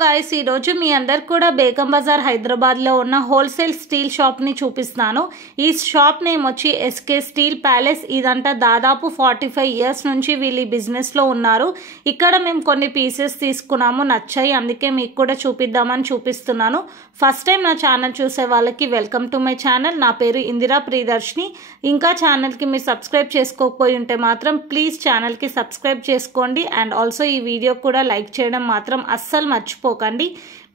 Guys ఈ రోజు మీ అందరికి కూడా బేగం బజార్ హైదరాబాద్ లో ఉన్న హోల్సేల్ స్టీల్ షాప్ ని చూపిస్తాను। ఈ షాప్ నేమ్ వచ్చి ఎస్కే స్టీల్ ప్యాలెస్। ఇదంతా దాదాపు 45 ఇయర్స్ నుంచి వీళ్ళు బిజినెస్ లో ఉన్నారు। ఇక్కడ మేము కొన్ని పీసెస్ తీసుకున్నాము, నచ్చాయి, అందుకే మీకు కూడా చూపిద్దామని చూపిస్తున్నాను। ఫస్ట్ టైం నా ఛానల్ చూసే వాళ్ళకి వెల్కమ్ టు మై ఛానల్। నా పేరు ఇందిరా ప్రియదర్శిని। ఇంకా ఛానల్ కి మీరు సబ్స్క్రైబ్ చేసుకోకపోయి ఉంటే మాత్రం ప్లీజ్ ఛానల్ కి సబ్స్క్రైబ్ చేసుకోండి అండ్ ఆల్సో ఈ వీడియో కూడా లైక్ చేయడం మాత్రం అస్సలు మర్చిపోకండి।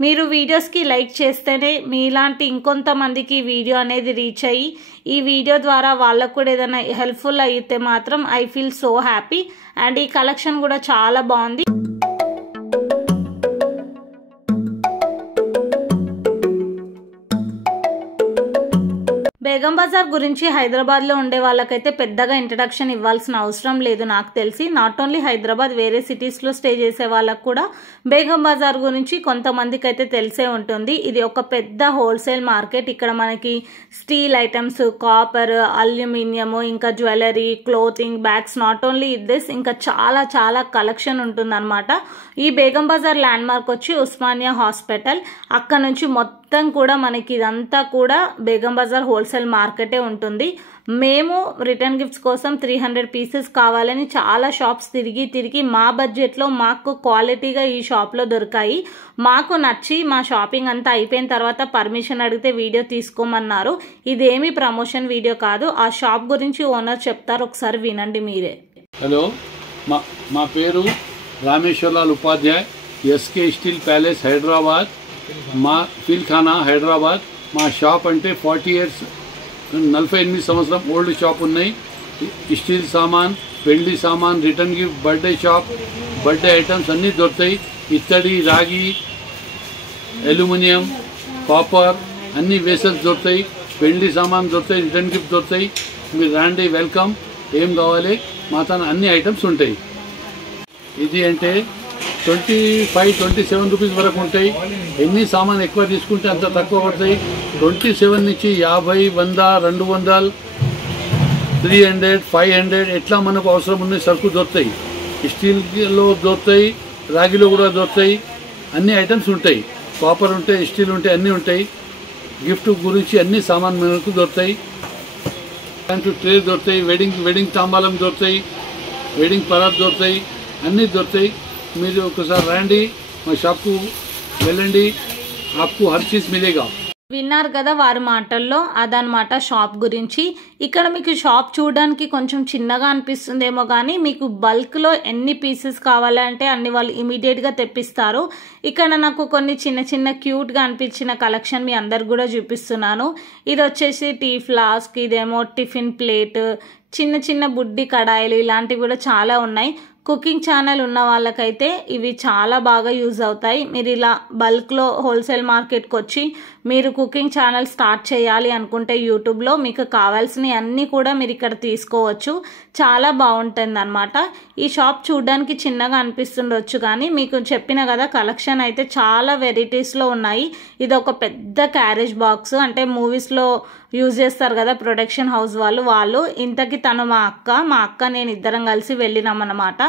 మీరు వీడియోస్ కి లైక్ చేస్తేనే మీలాంటి ఇంకొంతమందికి వీడియో అనేది రీచ్ అయ్యి ఈ వీడియో ద్వారా వాళ్ళకు కూడా ఏదైనా హెల్ప్ఫుల్ అయితే మాత్రం I feel so happy. And ఈ కలెక్షన్ కూడా చాలా బాగుంది। బేగం బజార్ గురించి హైదరాబాద్ లో ఉండే వాళ్ళకైతే పెద్దగా ఇంట్రడక్షన్ ఇవ్వాల్సిన అవసరం లేదు నాకు తెలిసి। నాట్ ఓన్లీ హైదరాబాద్, వేరే సిటీస్ లో స్టే చేసే వాళ్ళకు కూడా బేగం బజార్ గురించి కొంతమందికి అయితే తెలిసే ఉంటుంది। ఇది ఒక పెద్ద హోల్సేల్ మార్కెట్। ఇక్కడ మనకి స్టీల్ ఐటమ్స్, కాపర్, అల్యూమినియం, ఇంకా jewellery, clothing, bags, not only this ఇంకా చాలా కలెక్షన్ ఉంటుందన్నమాట। ఈ బేగం బజార్ ల్యాండ్ మార్క్ వచ్చి ఉస్మానియా హాస్పిటల్। అక్కడ నుంచి మొత్తం కూడా మనకి ఇదంతా కూడా బేగం బజార్ హోల్సేల్ మార్కెటే ఉంటుంది। మేము రిటర్న్ గిఫ్ట్స్ కోసం 300 పీసెస్ కావాలని చాలా షాప్స్ తిరిగి మా బడ్జెట్ లో మాకు క్వాలిటీగా ఈ షాప్ లో దొరికాయి। మాకు నచ్చి మా షాపింగ్ అంతా అయిపోయిన తర్వాత పర్మిషన్ అడిగితే వీడియో తీసుకోమన్నారు। ఇదేమి ప్రమోషన్ వీడియో కాదు, ఆ షాప్ గురించి ఓనర్ చెప్తారు, ఒకసారి వినండి మీరే। హలో, మా పేరు Rameshwarlal Upadhyay, SK steel palace Hyderabad, మా ఫిల్ఖానా హైదరాబాద్। మా షాప్ అంటే 40 ఇయర్స్ 48 సంవత్సరం ఓల్డ్ షాప్ ఉన్నాయి। స్టీల్ సామాన్, పెళ్లి సామాన్, return gift, birthday shop, birthday items అన్నీ దొరుకుతాయి। ఇత్తడి, రాగి, అల్యూమినియం, కాపర్ అన్ని వేసెస్ దొరుకుతాయి। పెళ్లి సామాన్ దొరుకుతాయి, రిటర్న్ గిఫ్ట్ దొరుకుతాయి। మీరు రండి, వెల్కమ్। ఏం కావాలి మా తన అన్ని ఐటమ్స్ ఉంటాయి। ఇది అంటే 25-27 రూపీస్ వరకు ఉంటాయి। ఎన్ని సామాన్ ఎక్కువ తీసుకుంటే అంత తక్కువ పడతాయి। 27 నుంచి 50, 100, 200, 300, 500 ఎట్లా మనకు అవసరం ఉన్న సరుకు దొరుకుతాయి। స్టీల్లో దొరుకుతాయి, రాగిలో కూడా దొరుకుతాయి, అన్ని ఐటమ్స్ ఉంటాయి। కాపర్ ఉంటాయి, స్టీల్ ఉంటాయి, అన్నీ ఉంటాయి। గిఫ్ట్ గురించి అన్ని సామాన్ మనకు దొరుకుతాయి। ట్రే దొరుకుతాయి, వెడ్డింగ్ తాంబాలం దొరుకుతాయి, వెడ్డింగ్ పరాత్ దొరుకుతాయి, అన్నీ దొరుకుతాయి। మీరు ఒకసారి రండి, మా షాప్కు వెళ్ళండి, ఆప్కు హర్ చీజ్ మిలేగా। విన్నారు కదా వారి మాటల్లో, అదనమాట షాప్ గురించి। ఇక్కడ మీకు షాప్ చూడడానికి కొంచెం చిన్నగా అనిపిస్తుందేమో కానీ మీకు బల్క్ లో ఎన్ని పీసెస్ కావాలంటే అన్ని వాళ్ళు ఇమీడియట్ గా తెప్పిస్తారు। ఇక్కడ నాకు కొన్ని చిన్న క్యూట్ గా అనిపించిన కలెక్షన్ మీ అందరు కూడా చూపిస్తున్నాను। ఇది వచ్చేసి టీ ఫ్లాస్క్, ఇదేమో టిఫిన్ ప్లేట్, చిన్న బుడ్డి కడాయిలు, ఇలాంటివి కూడా చాలా ఉన్నాయి। కుకింగ్ ఛానల్ ఉన్న వాళ్ళకైతే ఇవి చాలా బాగా యూజ్ అవుతాయి। మీరు ఇలా బల్క్లో హోల్సేల్ మార్కెట్కి వచ్చి మీరు కుకింగ్ ఛానల్ స్టార్ట్ చేయాలి అనుకుంటే యూట్యూబ్లో మీకు కావాల్సినవి అన్నీ కూడా మీరు ఇక్కడ తీసుకోవచ్చు। చాలా బాగుంటుంది అనమాట। ఈ షాప్ చూడడానికి చిన్నగా అనిపిస్తుండొచ్చు కానీ మీకు చెప్పిన కదా కలెక్షన్ అయితే చాలా వెరైటీస్లో ఉన్నాయి। ఇది ఒక పెద్ద క్యారేజ్ బాక్స్, అంటే మూవీస్లో యూజ్ చేస్తారు కదా ప్రొడక్షన్ హౌస్ వాళ్ళు। ఇంతకి తను మా అక్క నేను ఇద్దరం కలిసి వెళ్ళినాం అనమాట।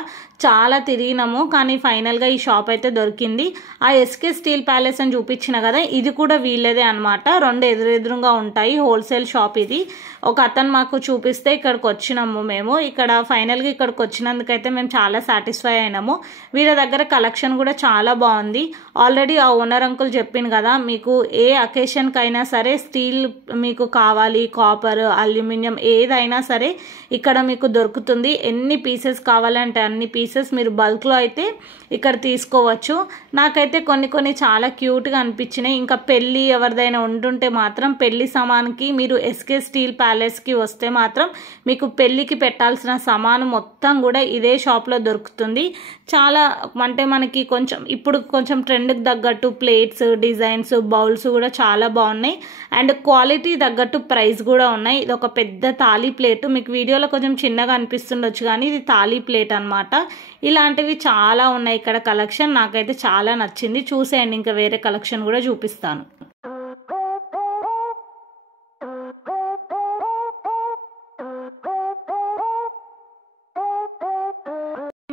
చాలా తిరిగినాము కానీ ఫైనల్గా ఈ షాప్ అయితే దొరికింది। ఆ ఎస్కే స్టీల్ ప్యాలెస్ అని చూపించిన కదా, ఇది కూడా వీళ్ళదే అనమాట। రెండు ఎదురుగా ఉంటాయి, హోల్సేల్ షాప్ ఇది। ఒక అతను మాకు చూపిస్తే ఇక్కడికి వచ్చినాము మేము। ఇక్కడ ఫైనల్గా ఇక్కడికి వచ్చినందుకైతే మేము చాలా సాటిస్ఫై అయినాము। వీళ్ళ దగ్గర కలెక్షన్ కూడా చాలా బాగుంది। ఆల్రెడీ ఆ ఓనర్ అంకుల్ చెప్పింది కదా, మీకు ఏ అకేషన్కి అయినా సరే స్టీల్ మీకు కావాలి, కాపర్, అల్యూమినియం ఏదైనా సరే ఇక్కడ మీకు దొరుకుతుంది। ఎన్ని పీసెస్ కావాలంటే అన్ని పీసెస్ మీరు బల్క్లో అయితే ఇక్కడ తీసుకోవచ్చు। నాకైతే కొన్ని చాలా క్యూట్గా అనిపించినాయి। ఇంకా పెళ్ళి ఎవరిదైనా ఉంటుంటే మాత్రం పెళ్లి సామాన్కి మీరు ఎస్కే స్టీల్ ప్యాలెస్కి వస్తే మాత్రం మీకు పెళ్ళికి పెట్టాల్సిన సామాను మొత్తం కూడా ఇదే షాప్లో దొరుకుతుంది। చాలా అంటే మనకి ఇప్పుడు కొంచెం ట్రెండ్కి తగ్గట్టు ప్లేట్స్, డిజైన్స్, బౌల్స్ కూడా చాలా బాగున్నాయి అండ్ క్వాలిటీ తగ్గట్టు ప్రైస్ కూడా ఉన్నాయి। ఇది ఒక పెద్ద తాళీ ప్లేట్, మీకు వీడియోలో కొంచెం చిన్నగా అనిపిస్తుండొచ్చు కానీ ఇది తాళీ ప్లేట్ అనమాట। ఇలాంటివి చాలా ఉన్నాయి ఇక్కడ కలెక్షన్, నాకైతే చాలా నచ్చింది। చూసేయండి, ఇంకా వేరే కలెక్షన్ కూడా చూపిస్తాను।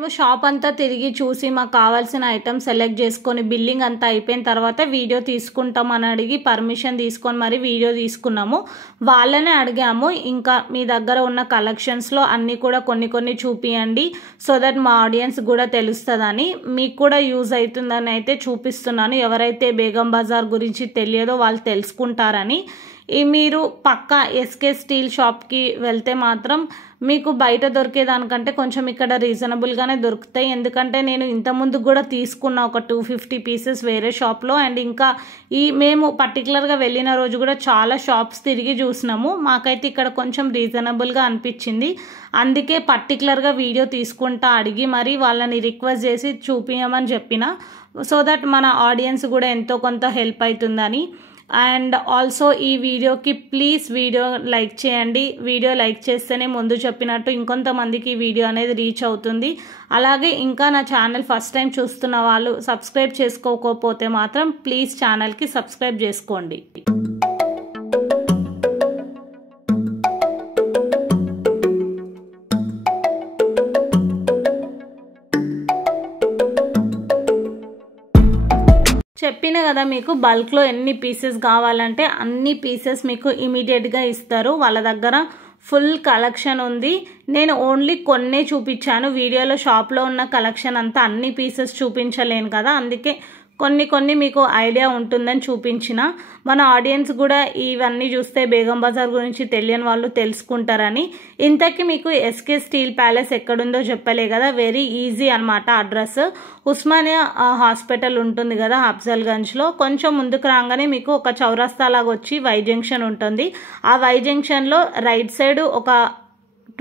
మేము షాప్ అంతా తిరిగి చూసి మాకు కావాల్సిన ఐటమ్స్ సెలెక్ట్ చేసుకొని బిల్లింగ్ అంతా అయిపోయిన తర్వాత వీడియో తీసుకుంటాం అని అడిగి పర్మిషన్ తీసుకొని మరి వీడియో తీసుకున్నాము. వాళ్ళనే అడిగాము, ఇంకా మీ దగ్గర ఉన్న కలెక్షన్స్లో అన్నీ కూడా కొన్ని చూపియండి సో దట్ మా ఆడియన్స్ కూడా తెలుస్తుందని, మీకు కూడా యూజ్ అవుతుందని అయితే చూపిస్తున్నాను. ఎవరైతే బేగం బజార్ గురించి తెలియదో వాళ్ళు తెలుసుకుంటారని. మీరు పక్కా ఎస్కే స్టీల్ షాప్కి వెళ్తే మాత్రం మీకు బయట దొరికేదానికంటే కొంచెం ఇక్కడ రీజనబుల్గానే దొరుకుతాయి. ఎందుకంటే నేను ఇంతకుముందు కూడా తీసుకున్న ఒక 250 పీసెస్ వేరే షాప్లో, అండ్ ఇంకా మేము పర్టికులర్గా వెళ్ళిన రోజు కూడా చాలా షాప్స్ తిరిగి చూసినాము. మాకైతే ఇక్కడ కొంచెం రీజనబుల్గా అనిపించింది. అందుకే పర్టికులర్గా వీడియో తీసుకుంటా అడిగి మరి వాళ్ళని రిక్వెస్ట్ చేసి చూపించమని చెప్పిన, సో దట్ మన ఆడియన్స్ కూడా ఎంతో కొంత హెల్ప్ అవుతుందని. అండ్ ఆల్సో ఈ వీడియోకి ప్లీజ్ వీడియో లైక్ చేయండి. వీడియో లైక్ చేస్తేనే ముందు చెప్పినట్టు ఇంకొంతమందికి ఈ వీడియో అనేది రీచ్ అవుతుంది. అలాగే ఇంకా నా ఛానల్ ఫస్ట్ టైం చూస్తున్న వాళ్ళు సబ్స్క్రైబ్ చేసుకోకపోతే మాత్రం ప్లీజ్ ఛానల్కి సబ్స్క్రైబ్ చేసుకోండి. చెప్పిన కదా మీకు బల్క్లో ఎన్ని పీసెస్ కావాలంటే అన్ని పీసెస్ మీకు ఇమీడియట్గా ఇస్తారు. వాళ్ళ దగ్గర ఫుల్ కలెక్షన్ ఉంది. నేను ఓన్లీ కొన్నే చూపించాను వీడియోలో. షాప్లో ఉన్న కలెక్షన్ అంతా అన్ని పీసెస్ చూపించలేను కదా, అందుకే కొన్ని మీకు ఐడియా ఉంటుందని చూపించిన. మన ఆడియన్స్ కూడా ఇవన్నీ చూస్తే బేగం బజార్ గురించి తెలియని వాళ్ళు తెలుసుకుంటారని. ఇంతకీ మీకు ఎస్కే స్టీల్ ప్యాలెస్ ఎక్కడుందో చెప్పలే కదా, వెరీ ఈజీ అనమాట. అడ్రస్ ఉస్మానియా హాస్పిటల్ ఉంటుంది కదా అఫ్జల్గంజ్లో, కొంచెం ముందుకు రాగానే మీకు ఒక చౌరస్తా లాగా వచ్చి వై జంక్షన్ ఉంటుంది. ఆ వై జంక్షన్లో రైట్ సైడ్ ఒక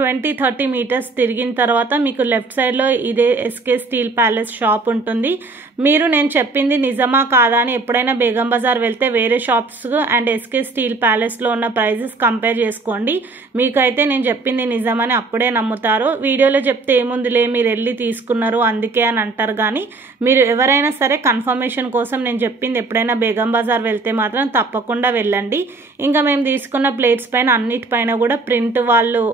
20-30 మీటర్స్ తిరిగిన తర్వాత మీకు లెఫ్ట్ సైడ్లో ఇదే ఎస్కే స్టీల్ ప్యాలెస్ షాప్ ఉంటుంది. మీరు నేను చెప్పింది నిజమా కాదా అని ఎప్పుడైనా బేగం బజార్ వెళ్తే వేరే షాప్స్ అండ్ ఎస్కే స్టీల్ ప్యాలెస్లో ఉన్న ప్రైజెస్ కంపేర్ చేసుకోండి. మీకైతే నేను చెప్పింది నిజమని అప్పుడే నమ్ముతారు. వీడియోలో చెప్తే ఏముందిలే మీరు వెళ్ళి తీసుకున్నారు అందుకే అని అంటారు, కానీ మీరు ఎవరైనా సరే కన్ఫర్మేషన్ కోసం నేను చెప్పింది ఎప్పుడైనా బేగం బజార్ వెళ్తే మాత్రం తప్పకుండా వెళ్ళండి. ఇంకా మేము తీసుకున్న ప్లేట్స్ పైన అన్నిటిపైన కూడా ప్రింట్ వాళ్ళు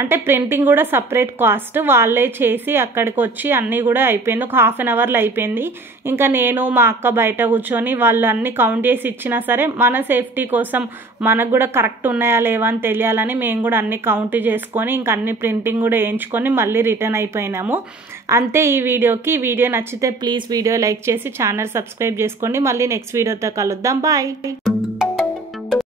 అంటే ప్రింటింగ్ కూడా సపరేట్ కాస్ట్ వాళ్ళే చేసి అక్కడికి వచ్చి అన్నీ కూడా అయిపోయింది. ఒక హాఫ్ అన్ అవర్లో అయిపోయింది. ఇంకా నేను మా అక్క బయట కూర్చొని వాళ్ళు అన్నీ కౌంట్ చేసి ఇచ్చినా సరే మన సేఫ్టీ కోసం మనకు కూడా కరెక్ట్ ఉన్నాయా లేవా అని తెలియాలని మేము కూడా అన్ని కౌంట్ చేసుకొని ఇంకా అన్ని ప్రింటింగ్ కూడా వేయించుకొని మళ్ళీ రిటర్న్ అయిపోయినాము. అంతే ఈ వీడియోకి. వీడియో నచ్చితే ప్లీజ్ వీడియో లైక్ చేసి ఛానల్ సబ్స్క్రైబ్ చేసుకోండి. మళ్ళీ నెక్స్ట్ వీడియోతో కలుద్దాం. బాయ్.